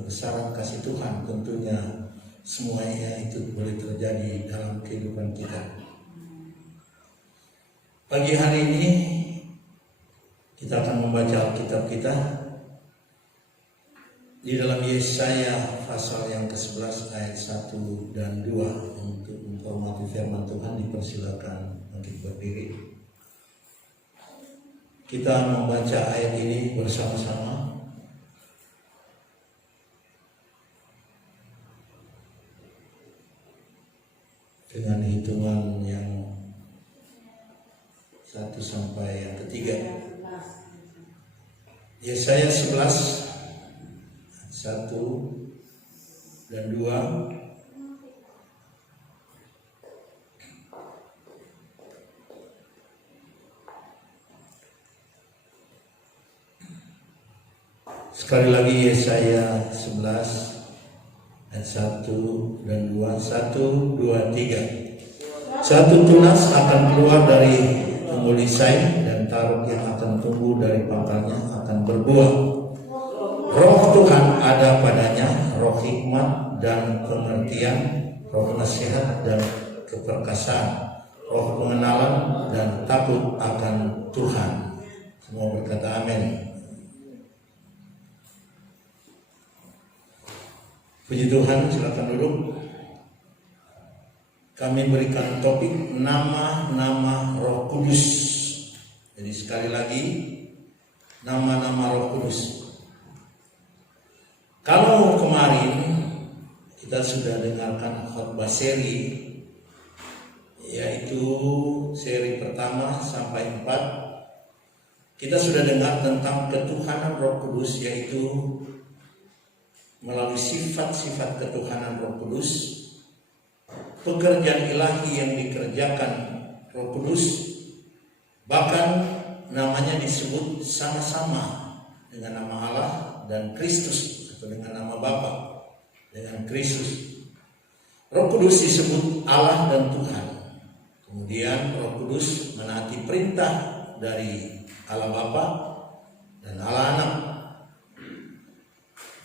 kebesaran kasih Tuhan tentunya semuanya itu boleh terjadi dalam kehidupan kita. Pagi hari ini kita akan membaca Alkitab kita di dalam Yesaya pasal yang ke-11 ayat 1 dan 2. Untuk menghormati firman Tuhan dipersilakan untuk berdiri. Kita membaca ayat ini bersama-sama. Dengan hitungan yang 1 sampai yang ketiga. Yesaya 11 1 dan 2. Sekali lagi Yesaya 11 ayat 1 dan 2. 1, 2, 3. Satu tunas akan keluar dari tumbuh lisai, dan taruk yang akan tumbuh dari pangkalnya akan berbuah. Roh Tuhan ada padanya, roh hikmat dan pengertian, roh nasihat dan keperkasaan, roh pengenalan dan takut akan Tuhan. Semua berkata amin. Puji Tuhan, silakan duduk. Kami berikan topik nama-nama Roh Kudus. Jadi sekali lagi, nama-nama Roh Kudus. Kalau kemarin kita sudah dengarkan khotbah seri, yaitu seri pertama sampai 4, kita sudah dengar tentang ketuhanan Roh Kudus, yaitu melalui sifat-sifat ketuhanan Roh Kudus, pekerjaan ilahi yang dikerjakan Roh Kudus, bahkan namanya disebut sama-sama dengan nama Allah dan Kristus, atau dengan nama Bapa dengan Kristus. Roh Kudus disebut Allah dan Tuhan. Kemudian Roh Kudus menaati perintah dari Allah Bapa dan Allah Anak.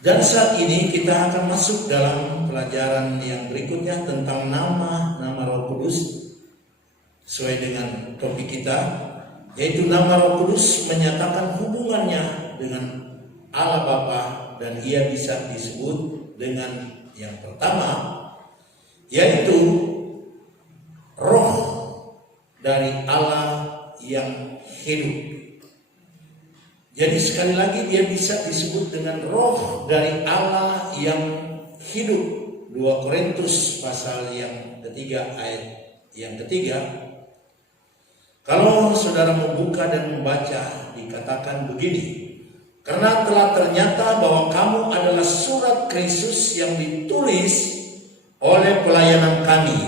Dan saat ini kita akan masuk dalam pelajaran yang berikutnya tentang nama-nama Roh Kudus sesuai dengan topik kita, yaitu nama Roh Kudus menyatakan hubungannya dengan Allah Bapa, dan ia bisa disebut dengan yang pertama, yaitu roh dari Allah yang hidup. Jadi sekali lagi dia bisa disebut dengan roh dari Allah yang hidup. 2 Korintus pasal yang ketiga ayat yang ketiga. Kalau saudara membuka dan membaca, dikatakan begini: karena telah ternyata bahwa kamu adalah surat Kristus yang ditulis oleh pelayanan kami,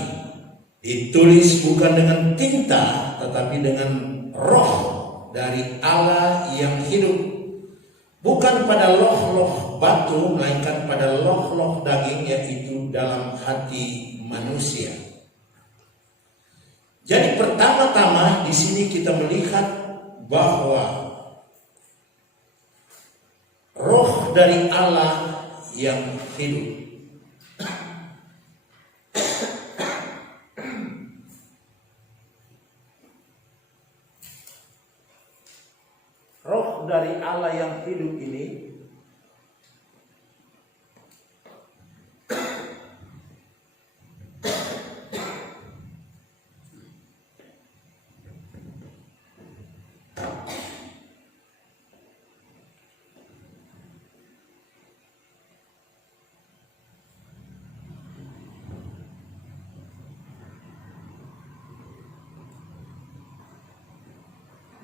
ditulis bukan dengan tinta tetapi dengan roh dari Allah yang hidup, bukan pada loh-loh batu, melainkan pada loh-loh daging, yaitu dalam hati manusia. Jadi pertama-tama di sini kita melihat bahwa roh dari Allah yang hidup. Roh dari Allah yang hidup ini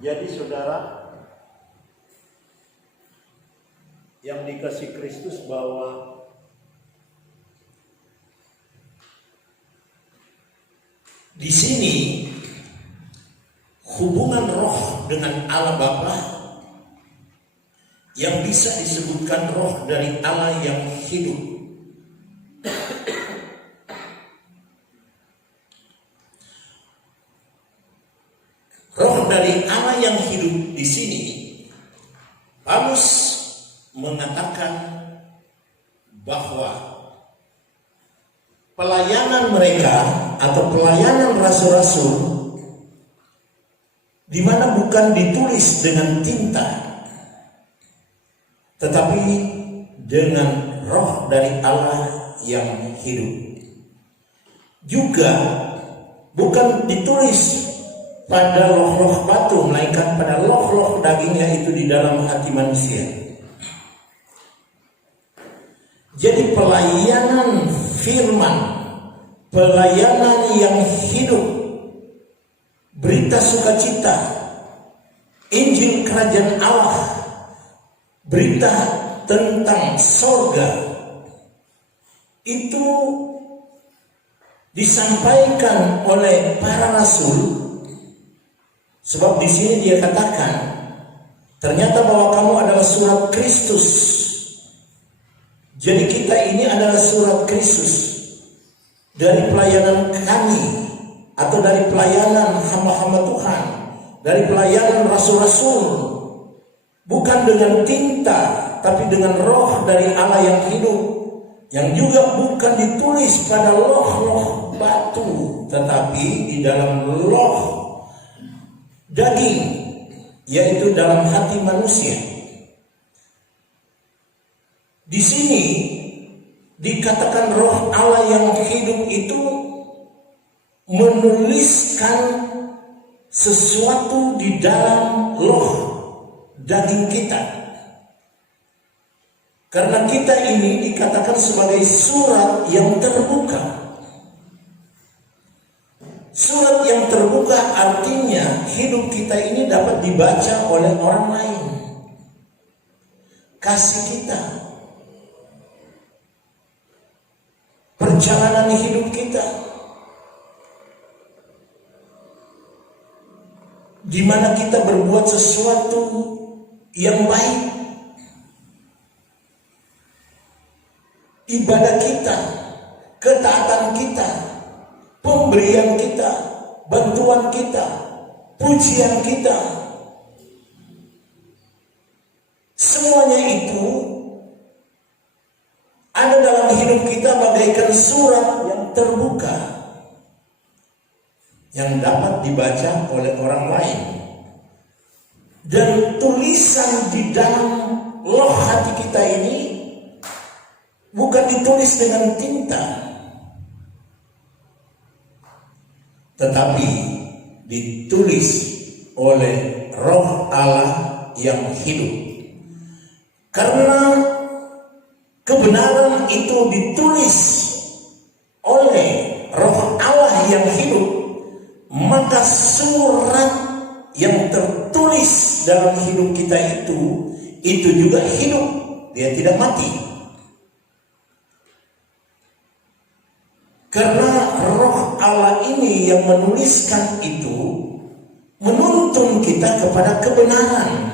jadi saudara yang dikasih Kristus, bahwa di sini hubungan roh dengan Allah Bapa yang bisa disebutkan roh dari Allah yang hidup. Roh dari Allah yang hidup di sini, Paulus mengatakan bahwa pelayanan mereka atau pelayanan rasul-rasul di mana bukan ditulis dengan tinta, tetapi dengan roh dari Allah yang hidup. Juga bukan ditulis pada loh-loh batu, melainkan pada loh-loh daging, yaitu di dalam hati manusia. Jadi pelayanan firman, pelayanan yang hidup, berita sukacita, Injil Kerajaan Allah, berita tentang sorga, itu disampaikan oleh para rasul. Sebab di sini dia katakan, ternyata bahwa kamu adalah surat Kristus. Jadi kita ini adalah surat Kristus dari pelayanan kami, atau dari pelayanan hamba-hamba Tuhan, dari pelayanan rasul-rasul, bukan dengan tinta, tapi dengan roh dari Allah yang hidup, yang juga bukan ditulis pada loh-loh batu, tetapi di dalam loh daging, yaitu dalam hati manusia. Di sini dikatakan roh Allah yang hidup itu menuliskan sesuatu di dalam loh daging kita. Karena kita ini dikatakan sebagai surat yang terbuka. Surat yang terbuka artinya hidup kita ini dapat dibaca oleh orang lain. Kasih kita, perjalanan hidup kita, di mana kita berbuat sesuatu yang baik, ibadah kita, ketaatan kita, pemberian kita, bantuan kita, pujian kita, semuanya itu ada dalam hidup kita bagaikan surat yang terbuka, yang dapat dibaca oleh orang lain. Dan tulisan di dalam loh hati kita ini bukan ditulis dengan tinta, tetapi ditulis oleh roh Allah yang hidup. Karena kebenaran itu ditulis oleh roh Allah yang hidup, maka surat yang tertulis dalam hidup kita itu juga hidup, dia tidak mati. Karena roh Allah ini yang menuliskan itu menuntun kita kepada kebenaran.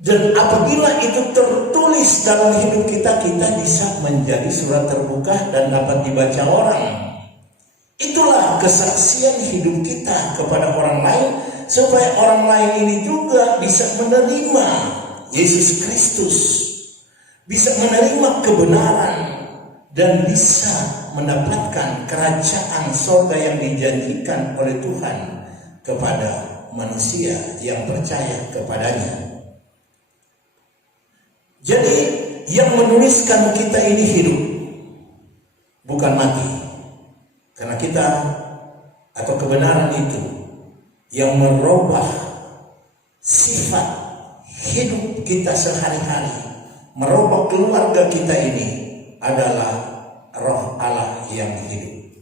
Dan apabila itu tertulis dalam hidup kita, kita bisa menjadi surat terbuka dan dapat dibaca orang. Itulah kesaksian hidup kita kepada orang lain, supaya orang lain ini juga bisa menerima Yesus Kristus, bisa menerima kebenaran, dan bisa mendapatkan kerajaan surga yang dijanjikan oleh Tuhan kepada manusia yang percaya kepadanya. Jadi yang menuliskan kita ini hidup, bukan mati. Karena kita atau kebenaran itu yang merubah sifat hidup kita sehari-hari, merubah keluarga kita ini adalah roh Allah yang hidup.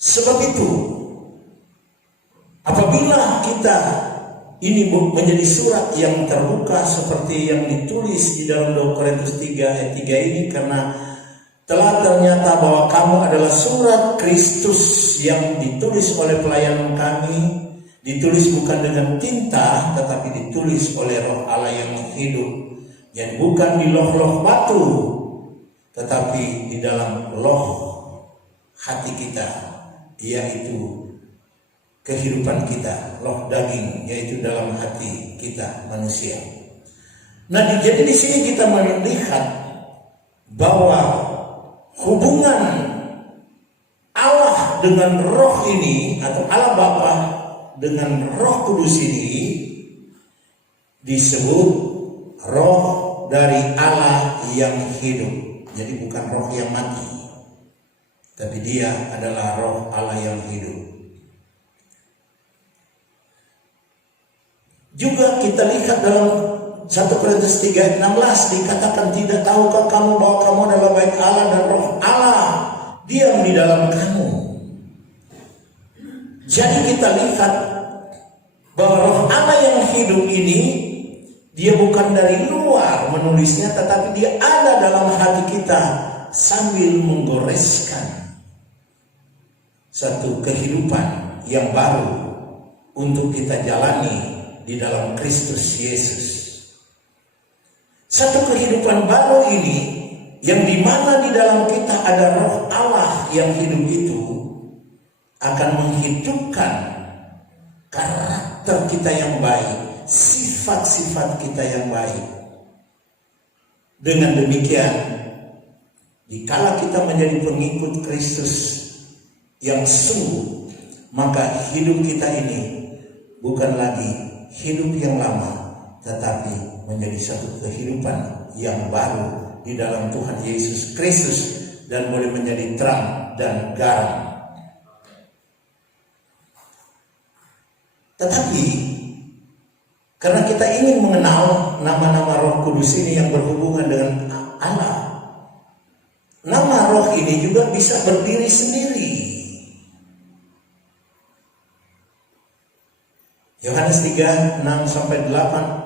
Sebab itu, apabila kita ini menjadi surat yang terbuka seperti yang ditulis di dalam 2 Korintus 3 ayat 3 ini, karena telah ternyata bahwa kamu adalah surat Kristus yang ditulis oleh pelayan kami, ditulis bukan dengan tinta, tetapi ditulis oleh roh Allah yang hidup, yang bukan di loh-loh batu, tetapi di dalam loh hati kita, yaitu kehidupan kita, loh daging, yaitu dalam hati kita manusia. Nah, jadi di sini kita melihat bahwa hubungan Allah dengan Roh ini, atau Allah Bapa dengan Roh Kudus ini, disebut Roh dari Allah yang hidup. Jadi bukan roh yang mati, tapi dia adalah Roh Allah yang hidup. Juga kita lihat dalam 1 Korintus 3:16 dikatakan, tidak tahukah kamu bahwa kamu adalah bait Allah dan Roh Allah diam di dalam kamu. Jadi kita lihat bahwa Roh Allah yang hidup ini, dia bukan dari luar menulisnya, tetapi dia ada dalam hati kita sambil menggoreskan satu kehidupan yang baru untuk kita jalani di dalam Kristus Yesus. Satu kehidupan baru ini, yang dimana di dalam kita ada Roh Allah yang hidup itu, akan menghidupkan karakter kita yang baik, sifat-sifat kita yang baik. Dengan demikian, dikala kita menjadi pengikut Kristus yang sungguh, maka hidup kita ini bukan lagi hidup yang lama, tetapi menjadi satu kehidupan yang baru di dalam Tuhan Yesus Kristus, dan boleh menjadi terang dan garam. Tetapi karena kita ingin mengenal nama-nama Roh Kudus ini yang berhubungan dengan Allah, nama Roh ini juga bisa berdiri sendiri. Yohanes 3:6-8,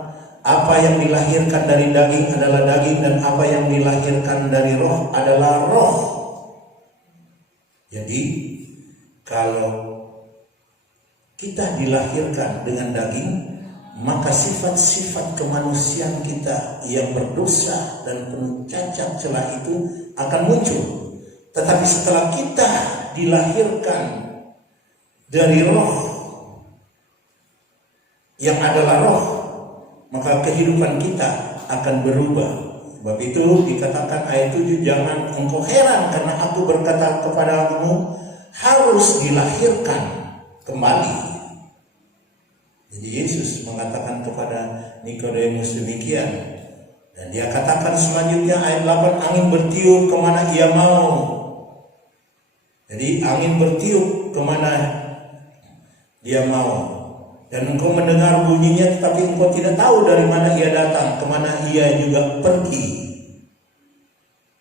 apa yang dilahirkan dari daging adalah daging, dan apa yang dilahirkan dari roh adalah roh. Jadi kalau kita dilahirkan dengan daging, maka sifat-sifat kemanusiaan kita yang berdosa dan penuh cacat celah itu akan muncul. Tetapi setelah kita dilahirkan dari roh yang adalah roh, maka kehidupan kita akan berubah. Sebab itu dikatakan ayat 7, jangan engkau heran karena aku berkata kepadamu harus dilahirkan kembali. Jadi Yesus mengatakan kepada Nikodemus demikian. Dan dia katakan selanjutnya ayat 8, angin bertiup kemana ia mau. Jadi angin bertiup kemana dia mau. Dan engkau mendengar bunyinya, tetapi engkau tidak tahu dari mana ia datang, kemana ia juga pergi.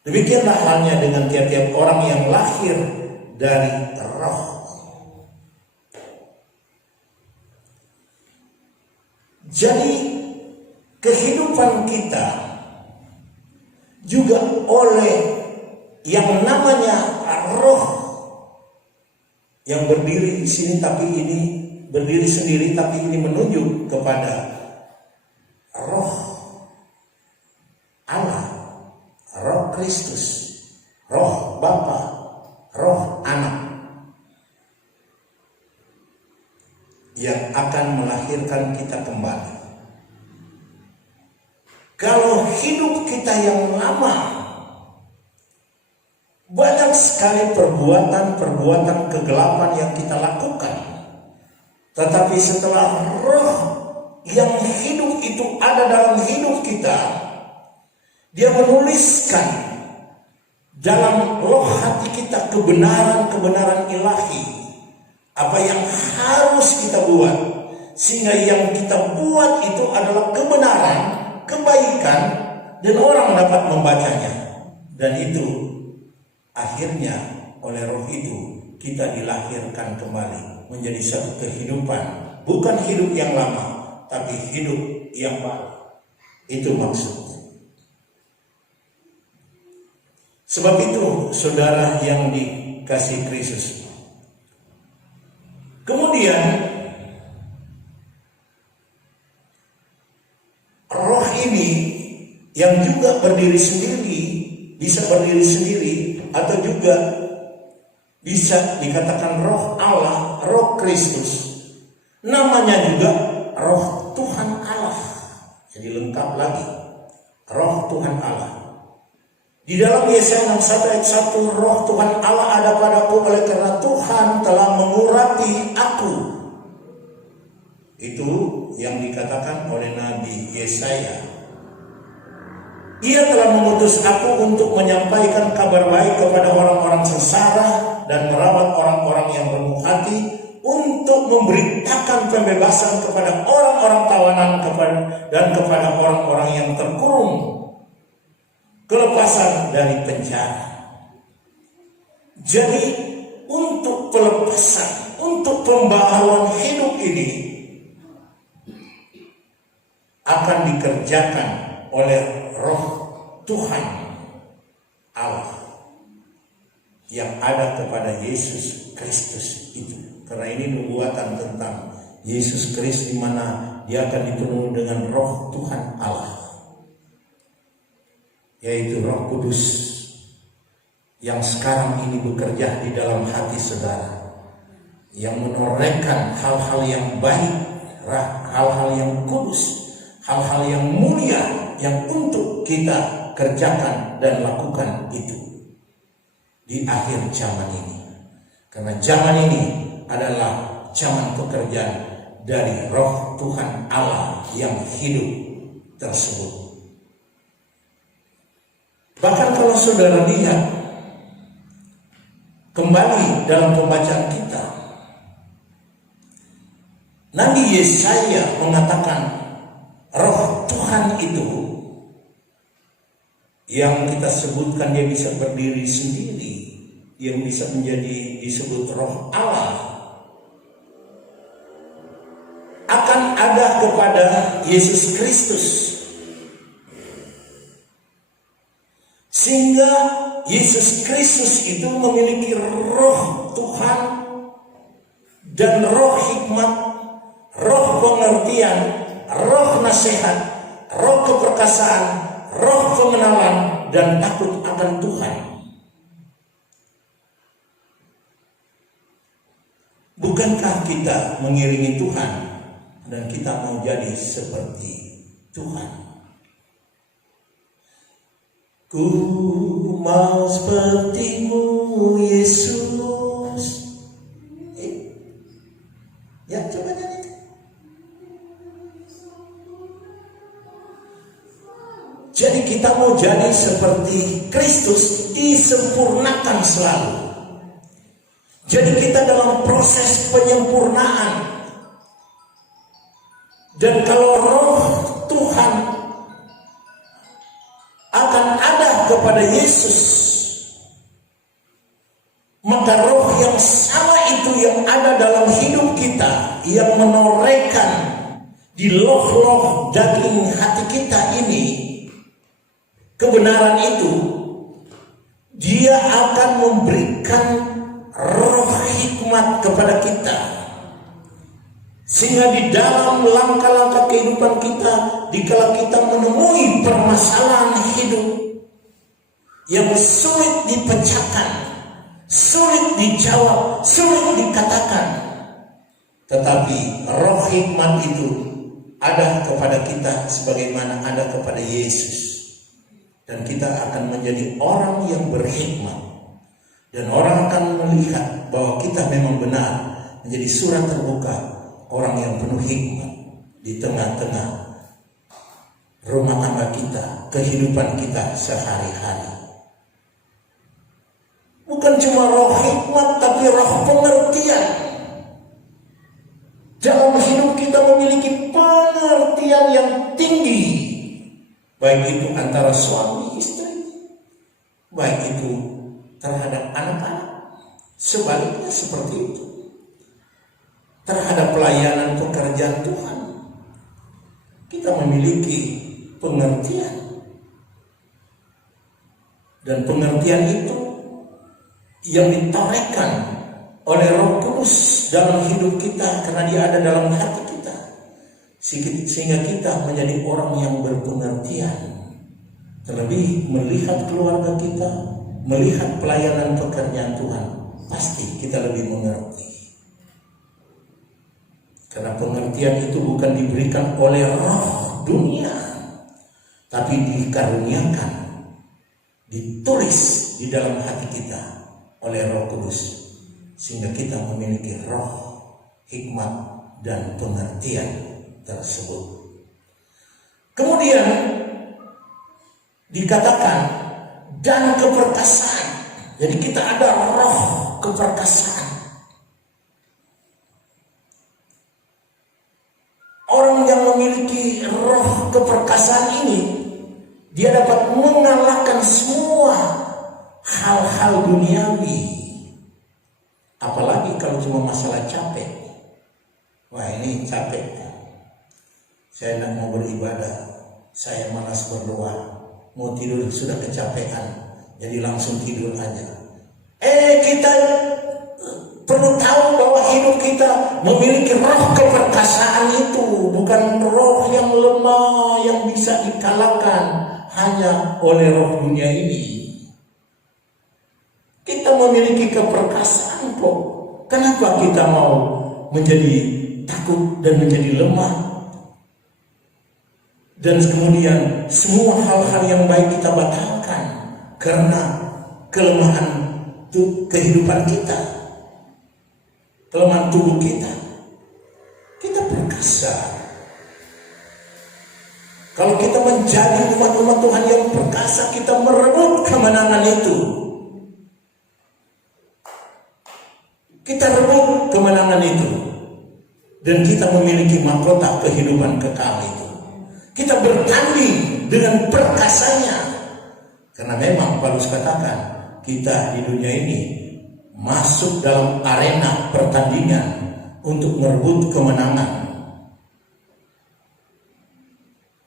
Demikianlah halnya dengan tiap-tiap orang yang lahir dari roh. Jadi kehidupan kita juga oleh yang namanya roh yang berdiri di sini, tapi ini berdiri sendiri, tapi ini menunjuk kepada roh Allah, roh Kristus, roh Bapa, roh Anak, yang akan melahirkan kita kembali. Kalau hidup kita yang lama, banyak sekali perbuatan-perbuatan kegelapan yang kita lakukan. Tetapi setelah roh yang hidup itu ada dalam hidup kita, dia menuliskan dalam roh hati kita kebenaran-kebenaran ilahi, apa yang harus kita buat, sehingga yang kita buat itu adalah kebenaran, kebaikan, dan orang dapat membacanya. Dan itu akhirnya oleh roh itu kita dilahirkan kembali menjadi satu kehidupan, bukan hidup yang lama, tapi hidup yang baru. Itu maksudnya. Sebab itu, saudara yang dikasihi Kristus, kemudian roh ini yang juga berdiri sendiri, bisa berdiri sendiri, atau juga bisa dikatakan roh Allah, roh Kristus. Namanya juga roh Tuhan Allah. Jadi lengkap lagi. roh Tuhan Allah. Di dalam Yesaya 61 ayat 1, roh Tuhan Allah ada padaku oleh karena Tuhan telah mengurapi aku. Itu yang dikatakan oleh Nabi Yesaya. Ia telah mengutus aku untuk menyampaikan kabar baik kepada orang-orang sengsara dan merawat orang-orang yang remuk hati, untuk memberitakan pembebasan kepada orang-orang tawanan dan kepada orang-orang yang terkurung, kelepasan dari penjara. Jadi untuk pelepasan, untuk pembaharuan hidup ini akan dikerjakan oleh roh Tuhan Allah yang ada kepada Yesus Kristus itu. Karena ini nubuatan tentang Yesus Kristus, di mana dia akan dipenuhi dengan roh Tuhan Allah, yaitu Roh Kudus yang sekarang ini bekerja di dalam hati saudara, yang menorehkan hal-hal yang baik, hal-hal yang kudus, hal-hal yang mulia yang untuk kita kerjakan dan lakukan itu di akhir zaman ini. Karena zaman ini adalah zaman pekerjaan dari roh Tuhan Allah yang hidup tersebut. Bahkan kalau saudara lihat kembali dalam pembacaan kita, Nabi Yesaya mengatakan roh Tuhan itu yang kita sebutkan dia bisa berdiri sendiri, yang bisa menjadi disebut roh Allah, akan ada kepada Yesus Kristus. Sehingga Yesus Kristus itu memiliki roh Tuhan dan roh hikmat, roh pengertian, roh nasihat, roh keperkasaan, roh pengenalan dan takut akan Tuhan. Bukankah kita mengiringi Tuhan dan kita mau jadi seperti Tuhan? Ku mau seperti-Mu Yesus. Ya, coba nyanyi. Jadi kita mau jadi seperti Kristus, disempurnakan selalu. Jadi kita dalam proses penyempurnaan. Dan kalau roh Tuhan akan ada kepada Yesus, maka roh yang sama itu yang ada dalam hidup kita, yang menorehkan di loh-loh daging hati kita ini kebenaran itu, dia akan memberikan roh hikmat kepada kita, sehingga di dalam langkah-langkah kehidupan kita, dikala kita menemui permasalahan hidup yang sulit dipecahkan, sulit dijawab, sulit dikatakan, tetapi roh hikmat itu ada kepada kita sebagaimana ada kepada Yesus, dan kita akan menjadi orang yang berhikmat, dan orang akan melihat bahwa kita memang benar menjadi surat terbuka, orang yang penuh hikmat di tengah-tengah rumah tangga kita, kehidupan kita sehari-hari. Bukan cuma roh hikmat, tapi roh pengertian. Dalam hidup kita memiliki pengertian yang tinggi, baik itu antara suami istri, baik itu terhadap anak-anak, sebaliknya seperti itu. Terhadap pelayanan pekerjaan Tuhan, kita memiliki pengertian. Dan pengertian itu yang ditorehkan oleh Roh Kudus dalam hidup kita, karena dia ada dalam hati kita, sehingga kita menjadi orang yang berpengertian. Terlebih melihat keluarga kita, melihat pelayanan pekerjaan Tuhan, pasti kita lebih mengerti. Karena pengertian itu bukan diberikan oleh roh dunia, tapi dikaruniakan, ditulis di dalam hati kita oleh Roh Kudus, sehingga kita memiliki roh, hikmat, dan pengertian tersebut. Kemudian dikatakan dan keperkasaan. Jadi kita ada roh keperkasaan. Orang yang memiliki roh keperkasaan ini, dia dapat mengalahkan semua hal-hal duniawi. Apalagi kalau cuma masalah capek. Wah, ini capek. Saya tidak mau beribadah, saya malas berdoa, mau tidur sudah kecapean, jadi langsung tidur aja. Kita perlu tahu bahwa hidup kita memiliki roh keperkasaan itu, bukan roh yang lemah yang bisa dikalahkan hanya oleh roh dunia ini. Kita memiliki keperkasaan kok. Kenapa kita mau menjadi takut dan menjadi lemah? Dan kemudian semua hal-hal yang baik kita batalkan karena kelemahan kehidupan kita, kelemahan tubuh kita. Kita perkasa. Kalau kita menjadi umat-umat Tuhan yang perkasa, kita merebut kemenangan itu. Kita rebut kemenangan itu, dan kita memiliki mahkota kehidupan kekal itu. Kita bertanding dengan perkasanya, karena memang Paulus katakan kita di dunia ini masuk dalam arena pertandingan untuk merebut kemenangan.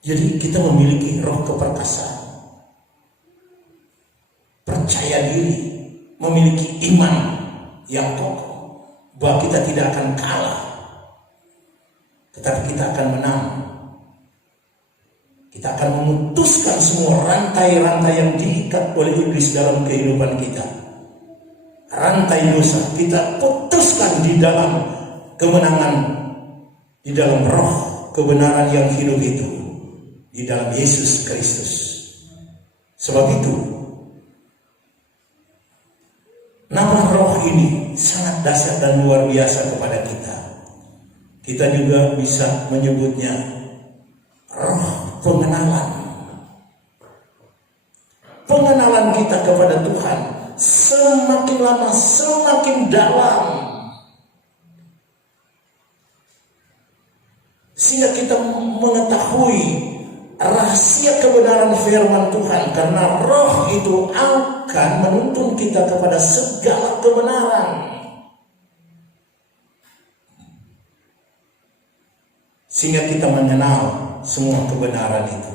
Jadi kita memiliki roh keperkasaan, percaya diri, memiliki iman yang kokoh bahwa kita tidak akan kalah, tetapi kita akan menang. Kita akan memutuskan semua rantai-rantai yang diikat oleh iblis dalam kehidupan kita. Rantai dosa kita putuskan di dalam kemenangan, di dalam roh kebenaran yang hidup itu, di dalam Yesus Kristus. Sebab itu nama roh ini sangat dahsyat dan luar biasa kepada kita. Kita juga bisa menyebutnya roh pengenalan. Pengenalan kita kepada Tuhan semakin lama semakin dalam, sehingga kita mengetahui rahasia kebenaran firman Tuhan, karena roh itu akan menuntun kita kepada segala kebenaran. Sehingga kita mengenal semua kebenaran itu.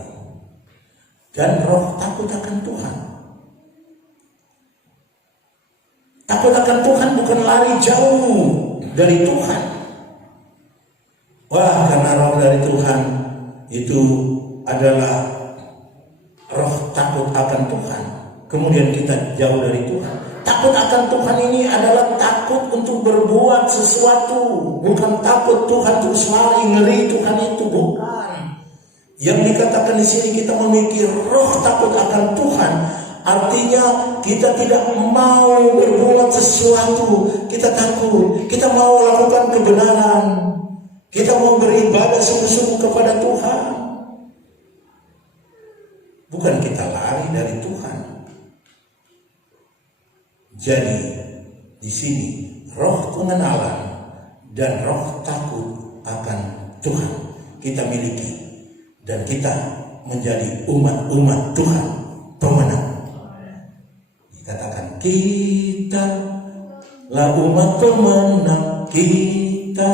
Dan roh takut akan Tuhan. Takut akan Tuhan bukan lari jauh dari Tuhan. Wah, karena roh dari Tuhan itu adalah roh takut akan Tuhan, kemudian kita jauh dari Tuhan. Takut akan Tuhan ini adalah takut untuk berbuat sesuatu, bukan takut Tuhan terus lari ngeri Tuhan itu, bukan. Yang dikatakan di sini kita memiliki roh takut akan Tuhan, artinya kita tidak mau berbuat sesuatu, kita takut, kita mau lakukan kebenaran, kita mau beribadah sungguh-sungguh kepada Tuhan. Bukan kita lari dari Tuhan. Jadi di sini roh pengenalan dan roh takut akan Tuhan kita miliki, dan kita menjadi umat-umat Tuhan pemenang. Dikatakan kita lah umat pemenang, kita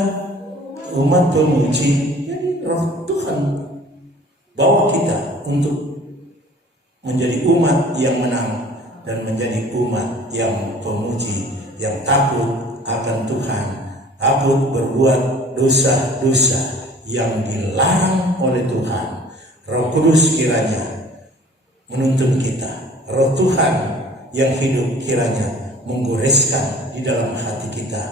umat pemuji. Jadi roh Tuhan bawa kita untuk menjadi umat yang menang dan menjadi umat yang pemuji, yang takut akan Tuhan, takut berbuat dosa-dosa yang dilarang oleh Tuhan. Roh Kudus kiranya menuntun kita. Roh Tuhan yang hidup kiranya menggoreskan di dalam hati kita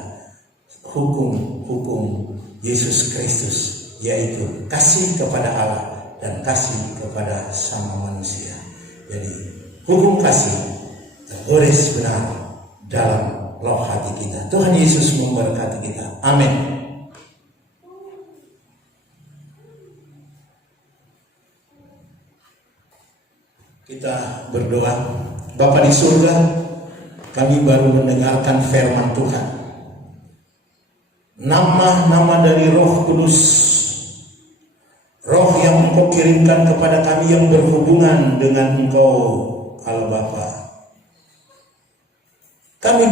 hukum-hukum Yesus Kristus, yaitu kasih kepada Allah dan kasih kepada sama manusia. Jadi hukum kasih tergores benar dalam roh hati kita. Tuhan Yesus memberkati kita. Amin. Kita berdoa. Bapa di surga, kami baru mendengarkan firman Tuhan. Nama-nama dari Roh Kudus, Roh yang Engkau kirimkan kepada kami yang berhubungan dengan Engkau, Allah Bapa. Kami